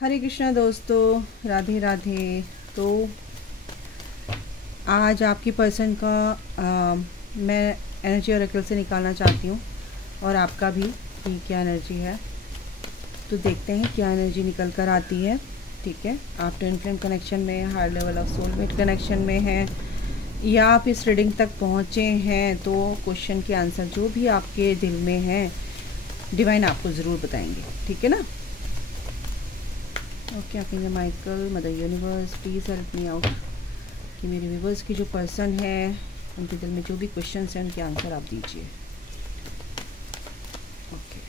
हरे कृष्णा दोस्तों, राधे राधे। तो आज आपकी पर्सन का मैं एनर्जी ऑरेकल से निकालना चाहती हूँ और आपका भी कि क्या एनर्जी है। तो देखते हैं क्या एनर्जी निकल कर आती है। ठीक है, आप ट्विन फ्लेम कनेक्शन में, higher level of soulmate connection में हैं या आप इस रीडिंग तक पहुँचे हैं, तो क्वेश्चन के आंसर जो भी आपके दिल में हैं डिवाइन आपको ज़रूर बताएंगे। ठीक है ना। Okay, archangel Michael, mother universe, please help me out कि मेरे व्यूवर्स की जो पर्सन है उनके दिल में जो भी क्वेश्चंस हैं उनके आंसर आप दीजिए। ओके,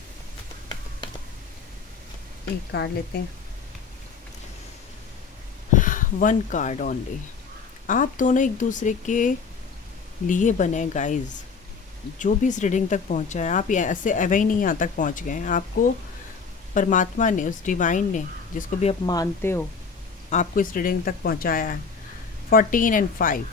एक कार्ड लेते हैं, 1 कार्ड ओनली। आप दोनों एक दूसरे के लिए बने गाइज। जो भी इस रीडिंग तक पहुंचा है, आप ऐसे एवे ही नहीं यहाँ तक पहुंच गए हैं। आपको परमात्मा ने, उस डिवाइन ने, जिसको भी आप मानते हो, आपको इस रीडिंग तक पहुंचाया है। 14 और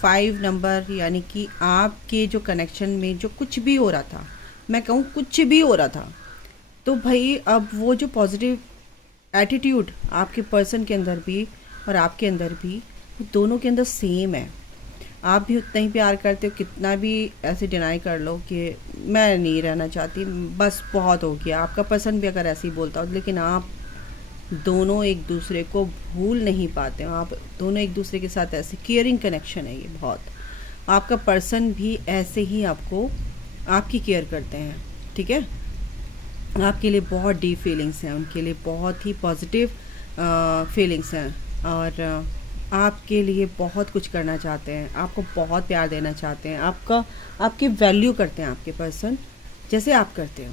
5 नंबर, यानी कि आपके जो कनेक्शन में जो कुछ भी हो रहा था, मैं कहूँ कुछ भी हो रहा था, तो भाई अब वो जो पॉजिटिव एटीट्यूड आपके पर्सन के अंदर भी और आपके अंदर भी, दोनों के अंदर सेम है। आप भी उतना ही प्यार करते हो, कितना भी ऐसे डिनाई कर लो कि मैं नहीं रहना चाहती, बस बहुत हो गया। आपका पर्सन भी अगर ऐसे ही बोलता हो, लेकिन आप दोनों एक दूसरे को भूल नहीं पाते हो। आप दोनों एक दूसरे के साथ ऐसे केयरिंग कनेक्शन है ये बहुत। आपका पर्सन भी ऐसे ही आपको, आपकी केयर करते हैं। ठीक है, आपके लिए बहुत डीप फीलिंग्स हैं, उनके लिए बहुत ही पॉजिटिव फीलिंग्स हैं और आपके लिए बहुत कुछ करना चाहते हैं, आपको बहुत प्यार देना चाहते हैं, आपकी वैल्यू करते हैं आपके पर्सन, जैसे आप करते हो।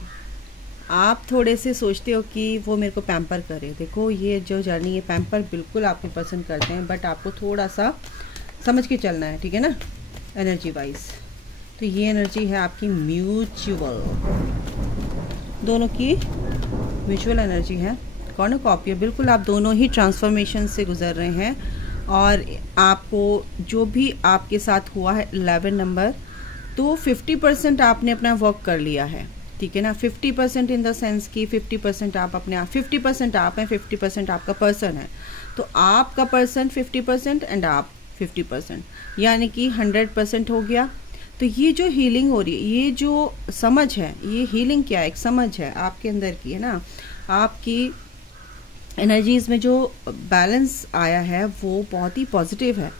आप थोड़े से सोचते हो कि वो मेरे को पैम्पर करे। देखो, ये जो जर्नी है, पैम्पर बिल्कुल आपके पर्सन करते हैं, बट आपको थोड़ा सा समझ के चलना है। ठीक है ना, एनर्जी वाइज। तो ये एनर्जी है आपकी म्यूचुअल, दोनों की म्यूचुअल एनर्जी है। कॉर्नुकॉपी है, बिल्कुल आप दोनों ही ट्रांसफॉर्मेशन से गुजर रहे हैं और आपको जो भी आपके साथ हुआ है 11 नंबर, तो 50% आपने अपना वर्क कर लिया है। ठीक है ना, 50% इन द सेंस की 50% आप अपने आप, 50% आप हैं, 50% आपका पर्सन है। तो आपका पर्सन 50% एंड आप 50%, यानी कि 100% हो गया। तो ये जो हीलिंग हो रही है, ये जो समझ है, ये हीलिंग क्या है, एक समझ है आपके अंदर की, है ना। आपकी एनर्जीज़ में जो बैलेंस आया है वो बहुत ही पॉजिटिव है।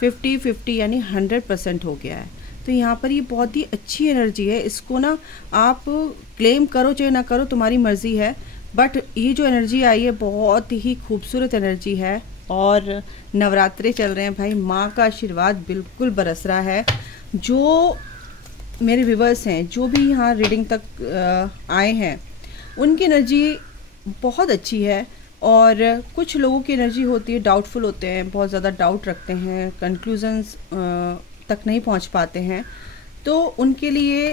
50-50 यानी 100% हो गया है। तो यहाँ पर ये बहुत ही अच्छी एनर्जी है। इसको ना आप क्लेम करो चाहे ना करो, तुम्हारी मर्जी है, बट ये जो एनर्जी आई है बहुत ही खूबसूरत एनर्जी है। और नवरात्रे चल रहे हैं भाई, माँ का आशीर्वाद बिल्कुल बरस रहा है। जो मेरे व्यूवर्स हैं, जो भी यहाँ रीडिंग तक आए हैं, उनकी एनर्जी बहुत अच्छी है। और कुछ लोगों की एनर्जी होती है डाउटफुल होते हैं, बहुत ज़्यादा डाउट रखते हैं, कंक्लूजन्स तक नहीं पहुंच पाते हैं। तो उनके लिए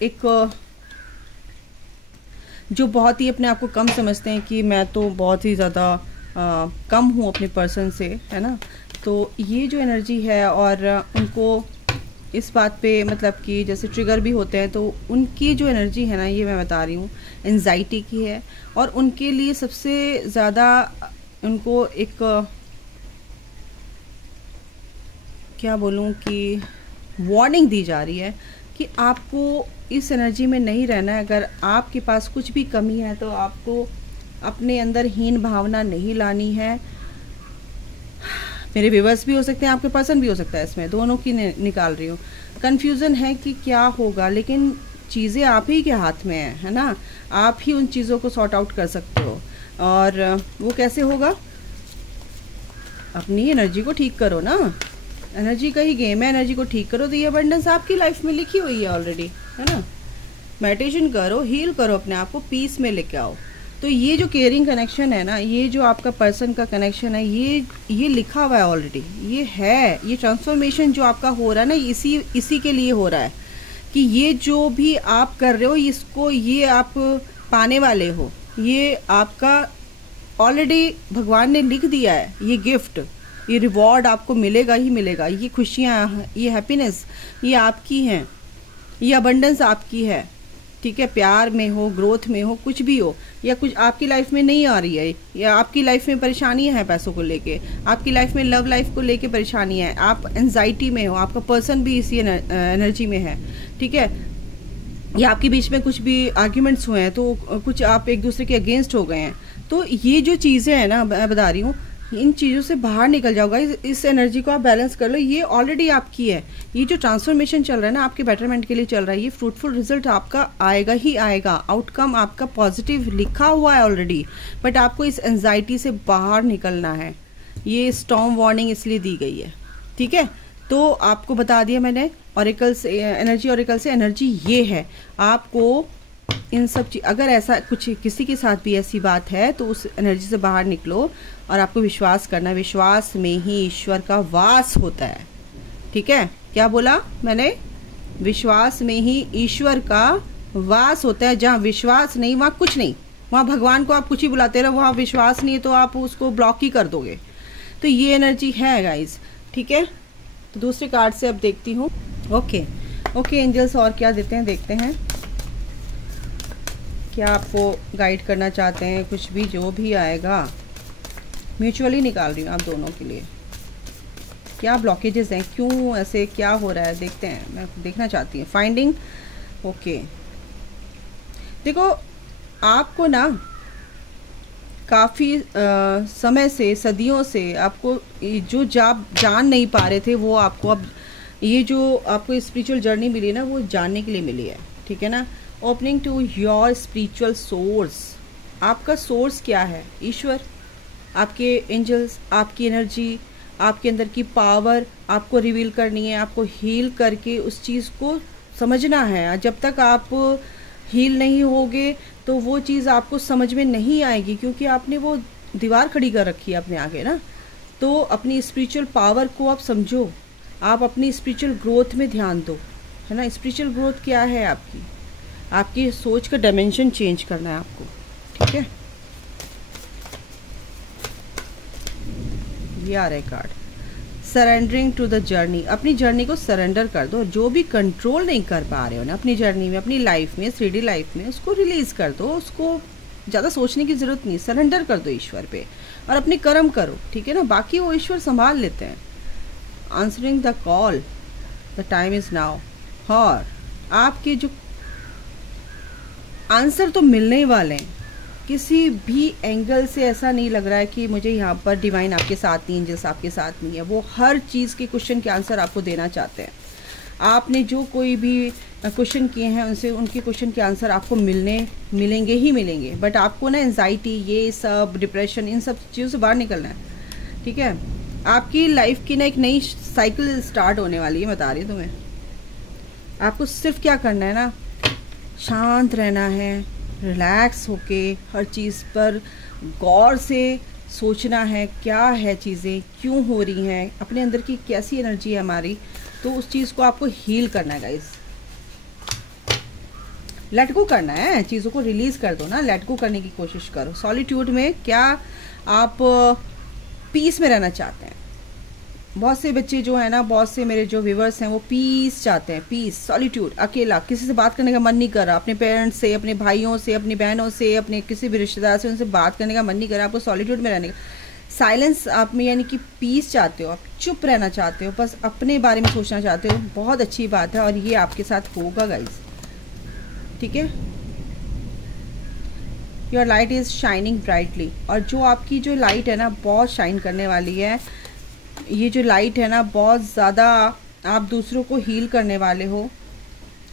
एक जो बहुत ही अपने आप को कम समझते हैं कि मैं तो बहुत ही ज़्यादा कम हूँ अपने पर्सन से, है ना। तो ये जो एनर्जी है, और उनको इस बात पे मतलब कि जैसे ट्रिगर भी होते हैं, तो उनकी जो एनर्जी है ना, ये मैं बता रही हूँ, एंजाइटी की है। और उनके लिए सबसे ज़्यादा उनको एक क्या बोलूँ कि वार्निंग दी जा रही है कि आपको इस एनर्जी में नहीं रहना है। अगर आपके पास कुछ भी कमी है तो आपको अपने अंदर हीन भावना नहीं लानी है। मेरे व्यूवर्स भी हो सकते हैं, आपके पर्सन भी हो सकता है, इसमें दोनों की निकाल रही हूँ। कन्फ्यूज़न है कि क्या होगा, लेकिन चीज़ें आप ही के हाथ में है ना। आप ही उन चीज़ों को सॉर्ट आउट कर सकते हो। और वो कैसे होगा, अपनी एनर्जी को ठीक करो ना। एनर्जी का ही गेम है, एनर्जी को ठीक करो तो ये अबंडेंस आपकी लाइफ में लिखी हुई है ऑलरेडी, है ना। मेडिटेशन करो, हील करो अपने आप को, पीस में लेके आओ। तो ये जो केयरिंग कनेक्शन है ना, ये जो आपका पर्सन का कनेक्शन है, ये लिखा हुआ है ऑलरेडी, ये है। ये ट्रांसफॉर्मेशन जो आपका हो रहा है ना, इसी के लिए हो रहा है कि ये जो भी आप कर रहे हो, इसको ये आप पाने वाले हो। ये आपका ऑलरेडी भगवान ने लिख दिया है। ये गिफ्ट, ये रिवॉर्ड आपको मिलेगा ही मिलेगा। ये खुशियाँ, ये हैप्पीनेस, ये आपकी हैं, ये अबंडेंस आपकी है। ठीक है, प्यार में हो, ग्रोथ में हो, कुछ भी हो, या कुछ आपकी लाइफ में नहीं आ रही है, या आपकी लाइफ में परेशानियां हैं पैसों को लेके, आपकी लाइफ में लव लाइफ को लेके परेशानियां हैं, आप एंजाइटी में हो, आपका पर्सन भी इसी एनर्जी में है, ठीक है, या आपके बीच में कुछ भी आर्ग्यूमेंट्स हुए हैं, तो कुछ आप एक दूसरे के अगेंस्ट हो गए हैं, तो ये जो चीज़ें हैं ना, मैं बता रही हूँ, इन चीज़ों से बाहर निकल जाओगा। इस एनर्जी को आप बैलेंस कर लो, ये ऑलरेडी आपकी है। ये जो ट्रांसफॉर्मेशन चल रहा है ना, आपके बेटरमेंट के लिए चल रहा है, ये फ्रूटफुल रिजल्ट आपका आएगा ही आएगा, आउटकम आपका पॉजिटिव लिखा हुआ है ऑलरेडी, बट आपको इस एंजाइटी से बाहर निकलना है। ये स्टॉर्म वार्निंग इसलिए दी गई है, ठीक है। तो आपको बता दिया मैंने, ऑरिकल से एनर्जी, ऑरिकल से एनर्जी ये है। आपको इन सब चीज, अगर ऐसा कुछ किसी के साथ भी ऐसी बात है तो उस एनर्जी से बाहर निकलो, और आपको विश्वास करना, विश्वास में ही ईश्वर का वास होता है, ठीक है। क्या बोला मैंने? विश्वास में ही ईश्वर का वास होता है। जहाँ विश्वास नहीं वहाँ कुछ नहीं, वहाँ भगवान को आप कुछ ही बुलाते रहो, वहाँ विश्वास नहीं है तो आप उसको ब्लॉक ही कर दोगे। तो ये एनर्जी है गाइज, ठीक है। तो दूसरे कार्ड से अब देखती हूँ। ओके ओके एंजल्स, और क्या देते हैं देखते हैं, क्या आपको गाइड करना चाहते हैं, कुछ भी जो भी आएगा। म्यूचुअली निकाल रही हूँ आप दोनों के लिए। क्या ब्लॉकेजेस हैं, क्यों ऐसे, क्या हो रहा है, देखते हैं, मैं देखना चाहती हूँ। Finding, okay. देखो आपको ना काफ़ी समय से, सदियों से आपको जो जान नहीं पा रहे थे, वो आपको अब ये जो आपको स्पिरिचुअल जर्नी मिली ना, वो जानने के लिए मिली है, ठीक है ना। Opening to your spiritual source. आपका सोर्स क्या है? ईश्वर, आपके एंजल्स, आपकी एनर्जी, आपके अंदर की पावर आपको रिवील करनी है, आपको हील करके उस चीज़ को समझना है। जब तक आप हील नहीं होगे तो वो चीज़ आपको समझ में नहीं आएगी, क्योंकि आपने वो दीवार खड़ी कर रखी है अपने आगे ना। तो अपनी स्पिरिचुअल पावर को आप समझो, आप अपनी स्पिरिचुअल ग्रोथ में ध्यान दो, है ना। स्पिरिचुअल ग्रोथ क्या है? आपकी सोच का डायमेंशन चेंज करना है आपको, ठीक है। ये आ रहा है card, surrendering to the journey. अपनी जर्नी को सरेंडर कर दो। जो भी कंट्रोल नहीं कर पा रहे हो ना अपनी जर्नी में, अपनी लाइफ में, 3D लाइफ में, उसको रिलीज कर दो। उसको ज़्यादा सोचने की ज़रूरत नहीं, सरेंडर कर दो ईश्वर पे और अपने कर्म करो, ठीक है ना। बाकी वो ईश्वर संभाल लेते हैं। Answering the call, the time is now. और आपके जो आंसर तो मिलने ही वाले हैं। किसी भी एंगल से ऐसा नहीं लग रहा है कि मुझे यहाँ पर डिवाइन आपके साथ नहीं, एंजल्स आपके साथ नहीं है। वो हर चीज़ के क्वेश्चन के आंसर आपको देना चाहते हैं। आपने जो कोई भी क्वेश्चन किए हैं उनसे, उनके क्वेश्चन के आंसर आपको मिलेंगे ही मिलेंगे। बट आपको ना एंजाइटी, ये सब डिप्रेशन, इन सब चीज़ों से बाहर निकलना है, ठीक है। आपकी लाइफ की ना एक नई साइकिल स्टार्ट होने वाली है, बता रही हूँ तुम्हें। आपको सिर्फ क्या करना है ना, शांत रहना है, रिलैक्स होके हर चीज़ पर गौर से सोचना है, क्या है चीज़ें, क्यों हो रही हैं, अपने अंदर की कैसी एनर्जी है हमारी। तो उस चीज़ को आपको हील करना है गाइस। लेट गो करना है, चीज़ों को रिलीज़ कर दो ना, लेट गो करने की कोशिश करो। सॉलिट्यूड में क्या आप पीस में रहना चाहते हैं? बहुत से बच्चे जो है ना, बहुत से मेरे जो व्यूवर्स हैं, वो पीस चाहते हैं, पीस, सॉलिट्यूड, अकेला, किसी से बात करने का मन नहीं कर रहा, अपने पेरेंट्स से, अपने भाइयों से, अपनी बहनों से, अपने किसी भी रिश्तेदार से, उनसे बात करने का मन नहीं कर रहा। आपको सॉलिट्यूड में रहने का, साइलेंस आप में, यानी कि पीस चाहते हो, आप चुप रहना चाहते हो, बस अपने बारे में सोचना चाहते हो। बहुत अच्छी बात है और ये आपके साथ होगा गाइज, ठीक है। Your light is shining brightly. और जो आपकी जो लाइट है ना, बहुत शाइन करने वाली है। ये जो लाइट है ना, बहुत ज़्यादा आप दूसरों को हील करने वाले हो,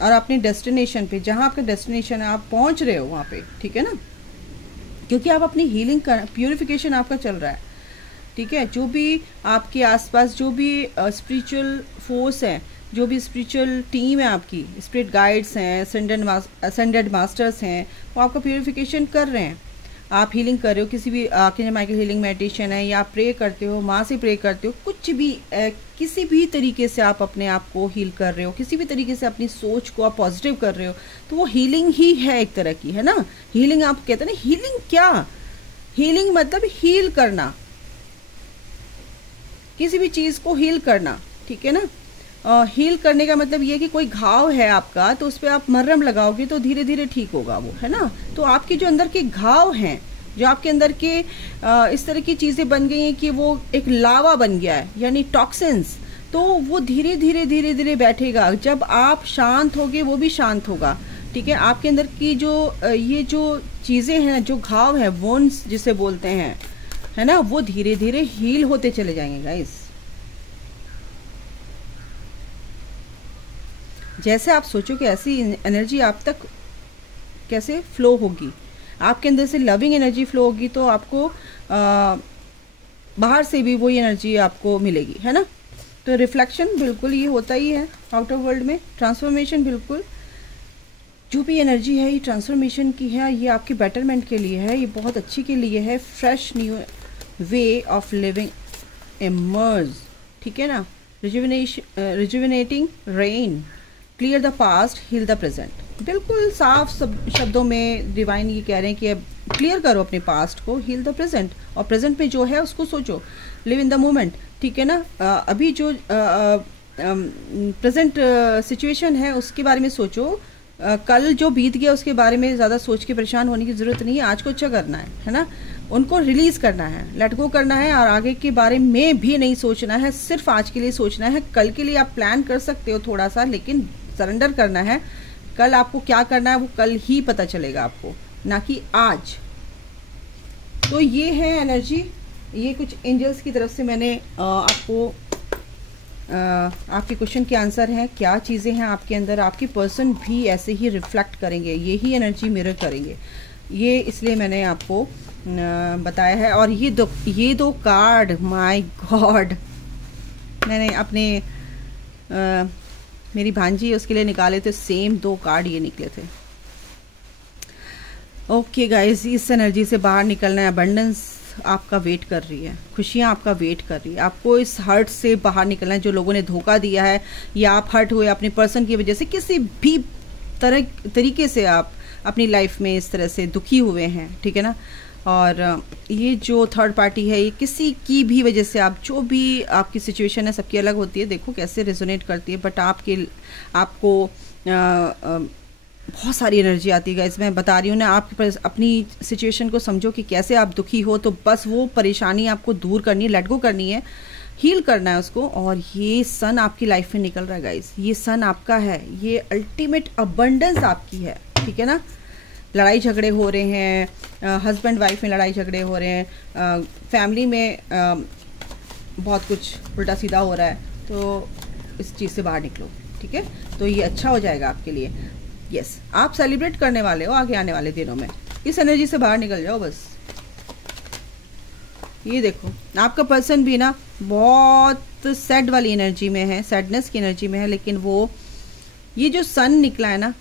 और अपने डेस्टिनेशन पे, जहाँ आपका डेस्टिनेशन है, आप पहुँच रहे हो वहाँ पे, ठीक है ना। क्योंकि आप अपनी हीलिंग कर, प्यूरिफिकेशन आपका चल रहा है, ठीक है। जो भी आपके आसपास जो भी स्पिरिचुअल फोर्स है, जो भी स्पिरिचुअल टीम है आपकी, स्पिरिट गाइड्स हैं, असेंडेड मास्टर्स हैं, वो आपका प्यूरिफिकेशन कर रहे हैं। आप हीलिंग कर रहे हो, किसी भी माइकल हीलिंग मेडिटेशन है, या आप प्रे करते हो, माँ से प्रे करते हो, कुछ भी किसी भी तरीके से आप अपने आप को हील कर रहे हो, किसी भी तरीके से अपनी सोच को आप पॉजिटिव कर रहे हो, तो वो हीलिंग ही है एक तरह की, है ना। हीलिंग आप कहते हैं ना, हीलिंग क्या, हीलिंग मतलब हील करना, किसी भी चीज़ को हील करना, ठीक है ना। हील करने का मतलब ये है कि कोई घाव है आपका तो उस पर आप मरहम लगाओगे तो धीरे धीरे ठीक होगा वो, है ना। तो आपके जो अंदर के घाव हैं, जो आपके अंदर के इस तरह की चीज़ें बन गई हैं कि वो एक लावा बन गया है, यानी टॉक्सिन्स, तो वो धीरे धीरे धीरे धीरे बैठेगा। जब आप शांत होगे वो भी शांत होगा, ठीक है। आपके अंदर की जो ये जो चीज़ें हैं, जो घाव है, वोन्स जिसे बोलते हैं, है ना, वो धीरे धीरे हील होते चले जाएंगे गाइस। जैसे आप सोचो कि ऐसी एनर्जी आप तक कैसे फ्लो होगी, आपके अंदर से लविंग एनर्जी फ्लो होगी तो आपको बाहर से भी वही एनर्जी आपको मिलेगी, है ना। तो रिफ्लेक्शन बिल्कुल ये होता ही है आउटर वर्ल्ड में। ट्रांसफॉर्मेशन बिल्कुल, जो भी एनर्जी है ये ट्रांसफॉर्मेशन की है, ये आपके बेटरमेंट के लिए है, ये बहुत अच्छी के लिए है। Fresh new way of living emerge, ठीक है ना। Rejuvenating rain, clear the past, heal the present. बिल्कुल साफ शब्दों में डिवाइन ये कह रहे हैं कि अब क्लियर करो अपने पास्ट को, हील द प्रेजेंट, और प्रेजेंट में जो है उसको सोचो, लिव इन द मोमेंट, ठीक है ना। अभी जो प्रेजेंट सिचुएशन है उसके बारे में सोचो। कल जो बीत गया उसके बारे में ज़्यादा सोच के परेशान होने की ज़रूरत नहीं है। आज को अच्छा करना है ना, उनको रिलीज़ करना है, लेट गो करना है, और आगे के बारे में भी नहीं सोचना है, सिर्फ आज के लिए सोचना है। कल के लिए आप प्लान कर सकते हो थोड़ा सा, लेकिन सरेंडर करना है। कल आपको क्या करना है वो कल ही पता चलेगा आपको, ना कि आज। तो ये है एनर्जी, ये कुछ एंजल्स की तरफ से मैंने आपको आपके क्वेश्चन के आंसर हैं। क्या चीज़ें हैं आपके अंदर, आपके पर्सन भी ऐसे ही रिफ्लेक्ट करेंगे, यही एनर्जी मिरर करेंगे, ये इसलिए मैंने आपको बताया है। और ये दो कार्ड, माय गॉड, मैंने अपने मेरी भांजी उसके लिए निकाले थे, सेम 2 कार्ड ये निकले थे। ओके गाइस, इस एनर्जी से बाहर निकलना है। अबंडेंस आपका वेट कर रही है, खुशियाँ आपका वेट कर रही है। आपको इस हर्ट से बाहर निकलना है, जो लोगों ने धोखा दिया है या आप हर्ट हुए अपने पर्सन की वजह से, किसी भी तरीके से आप अपनी लाइफ में इस तरह से दुखी हुए हैं, ठीक है ना। और ये जो थर्ड पार्टी है, ये किसी की भी वजह से, आप जो भी आपकी सिचुएशन है सबकी अलग होती है, देखो कैसे रेजोनेट करती है, बट आपको बहुत सारी एनर्जी आती है गाइस। मैं बता रही हूँ ना, आप अपनी सिचुएशन को समझो कि कैसे आप दुखी हो, तो बस वो परेशानी आपको दूर करनी है, लेट गो करनी है, हील करना है उसको। और ये सन आपकी लाइफ में निकल रहा है गाइस, ये सन आपका है, ये अल्टीमेट अबंडेंस आपकी है, ठीक है ना। लड़ाई झगड़े हो रहे हैं, हस्बैंड वाइफ में लड़ाई झगड़े हो रहे हैं, फैमिली में बहुत कुछ उल्टा सीधा हो रहा है, तो इस चीज़ से बाहर निकलो, ठीक है। तो ये अच्छा हो जाएगा आपके लिए। यस, आप सेलिब्रेट करने वाले हो आगे आने वाले दिनों में, इस एनर्जी से बाहर निकल जाओ बस। ये देखो, आपका पर्सन भी ना बहुत सैड वाली एनर्जी में है, सैडनेस की एनर्जी में है, लेकिन वो ये जो सन निकला है ना,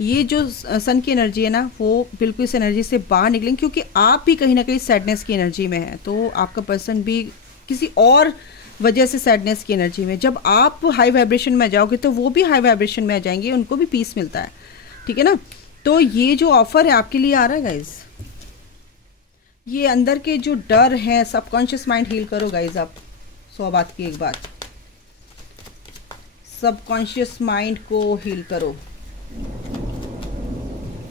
ये जो सन की एनर्जी है ना, वो बिल्कुल इस एनर्जी से बाहर निकलेंगे, क्योंकि आप भी कहीं ना कहीं सैडनेस की एनर्जी में है। तो आपका पर्सन भी किसी और वजह से सैडनेस की एनर्जी में, जब आप हाई वाइब्रेशन में जाओगे तो वो भी हाई वाइब्रेशन में आ जाएंगे, उनको भी पीस मिलता है, ठीक है ना। तो ये जो ऑफर है आपके लिए आ रहा है गाइज, ये अंदर के जो डर है, सबकॉन्शियस माइंड हील करो गाइज। आप 100 बात की एक बात, सबकॉन्शियस माइंड को हील करो।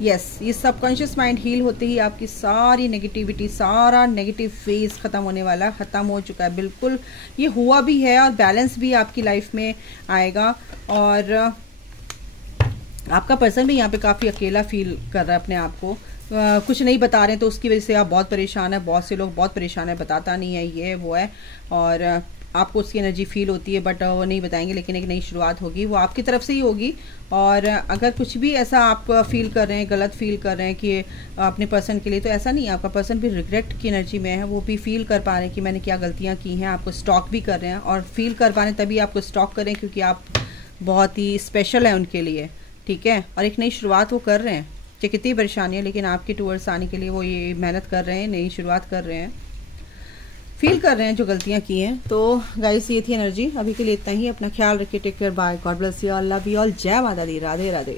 यस, ये सबकॉन्शियस माइंड हील होते ही आपकी सारी नेगेटिविटी, सारा नेगेटिव फेज खत्म होने वाला, खत्म हो चुका है बिल्कुल। ये हुआ भी है, और बैलेंस भी आपकी लाइफ में आएगा। और आपका पर्सन भी यहाँ पे काफ़ी अकेला फील कर रहा है अपने आप को, कुछ नहीं बता रहे, तो उसकी वजह से आप बहुत परेशान है। बहुत से लोग बहुत परेशान है, बताता नहीं है, ये वो है, और आपको उसकी एनर्जी फील होती है, बट वो नहीं बताएंगे। लेकिन एक नई शुरुआत होगी, वो आपकी तरफ से ही होगी। और अगर कुछ भी ऐसा आप फील कर रहे हैं, गलत फील कर रहे हैं कि अपने पर्सन के लिए, तो ऐसा नहीं है, आपका पर्सन भी रिग्रेट की एनर्जी में है। वो भी फील कर पा रहे हैं कि मैंने क्या गलतियाँ की हैं, आपको स्टॉक भी कर रहे हैं। और फील कर पा रहे हैं तभी आपको स्टॉक करें, क्योंकि आप बहुत ही स्पेशल है उनके लिए, ठीक है। और एक नई शुरुआत वो कर रहे हैं, चाहे कितनी परेशानी है, लेकिन आपके टूवर्ड्स आने के लिए वो ये मेहनत कर रहे हैं, नई शुरुआत कर रहे हैं, फील कर रहे हैं जो गलतियां की हैं। तो गाइस, ये थी एनर्जी, अभी के लिए इतना ही। अपना ख्याल रखिए, take care, bye, God bless you all, love you all, जय माता दी, राधे राधे।